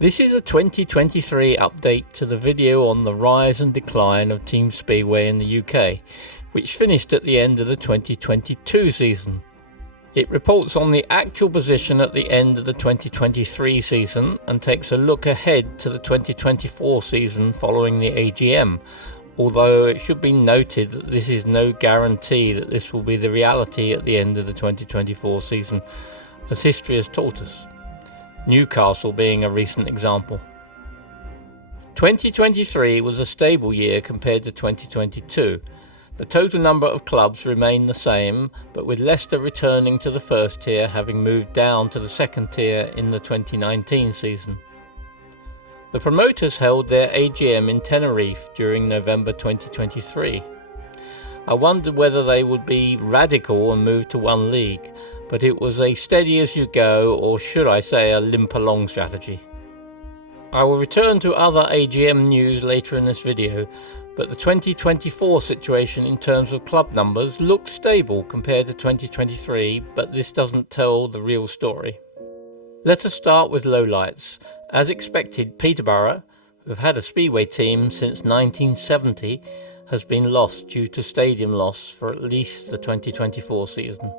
This is a 2023 update to the video on the rise and decline of Team Speedway in the UK, which finished at the end of the 2022 season. It reports on the actual position at the end of the 2023 season and takes a look ahead to the 2024 season following the AGM, although it should be noted that this is no guarantee that this will be the reality at the end of the 2024 season, as history has taught us. Newcastle being a recent example. 2023 was a stable year compared to 2022. The total number of clubs remained the same, but with Leicester returning to the first tier, having moved down to the second tier in the 2019 season. The promoters held their AGM in Tenerife during November 2023. I wondered whether they would be radical and move to one league, but it was a steady as you go, or should I say a limp along strategy. I will return to other AGM news later in this video, but the 2024 situation in terms of club numbers looks stable compared to 2023, but this doesn't tell the real story. Let us start with lowlights. As expected, Peterborough, who have had a Speedway team since 1970, has been lost due to stadium loss for at least the 2024 season.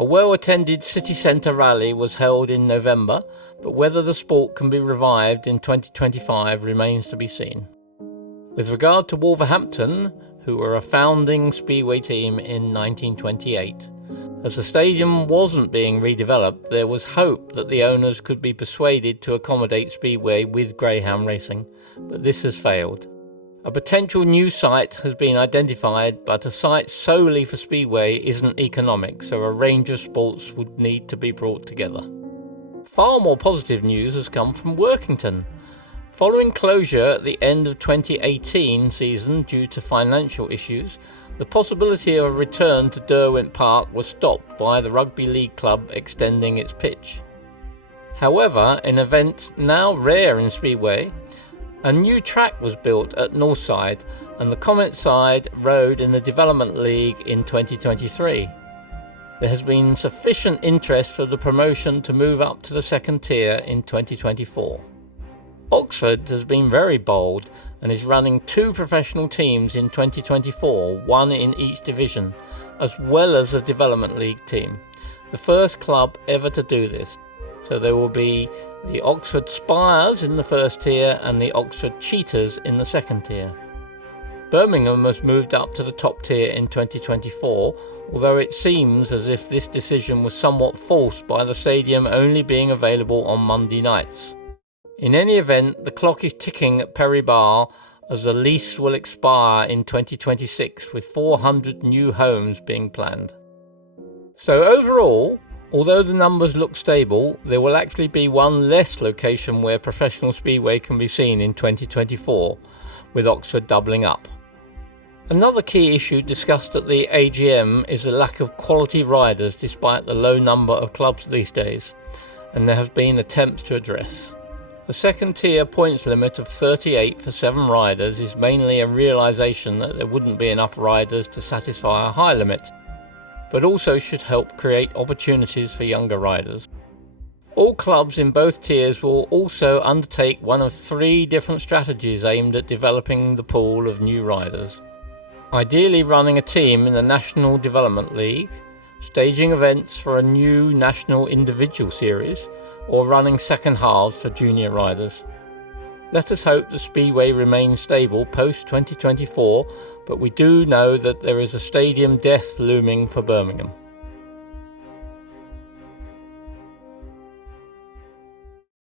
A well-attended city centre rally was held in November, but whether the sport can be revived in 2025 remains to be seen. With regard to Wolverhampton, who were a founding Speedway team in 1928, as the stadium wasn't being redeveloped, there was hope that the owners could be persuaded to accommodate Speedway with greyhound racing, but this has failed. A potential new site has been identified, but a site solely for Speedway isn't economic, so a range of sports would need to be brought together. Far more positive news has come from Workington. Following closure at the end of 2018 season due to financial issues, the possibility of a return to Derwent Park was stopped by the Rugby League club extending its pitch. However, in events now rare in Speedway, a new track was built at Northside and the Comet Side Road in the Development League in 2023. There has been sufficient interest for the promotion to move up to the second tier in 2024. Oxford has been very bold and is running 2 professional teams in 2024, one in each division, as well as a Development League team, the first club ever to do this. So there will be the Oxford Spires in the first tier and the Oxford Cheetahs in the second tier. Birmingham has moved up to the top tier in 2024, although it seems as if this decision was somewhat forced by the stadium only being available on Monday nights. In any event, the clock is ticking at Perry Bar as the lease will expire in 2026 with 400 new homes being planned. So overall, although the numbers look stable, there will actually be one less location where professional Speedway can be seen in 2024, with Oxford doubling up. Another key issue discussed at the AGM is the lack of quality riders despite the low number of clubs these days, and there have been attempts to address. The second tier points limit of 38 for 7 riders is mainly a realisation that there wouldn't be enough riders to satisfy a high limit, but also should help create opportunities for younger riders. All clubs in both tiers will also undertake one of 3 different strategies aimed at developing the pool of new riders. Ideally running a team in the National Development League, staging events for a new National Individual Series, or running second halves for junior riders. Let us hope the Speedway remains stable post-2024, but we do know that there is a stadium death looming for Birmingham.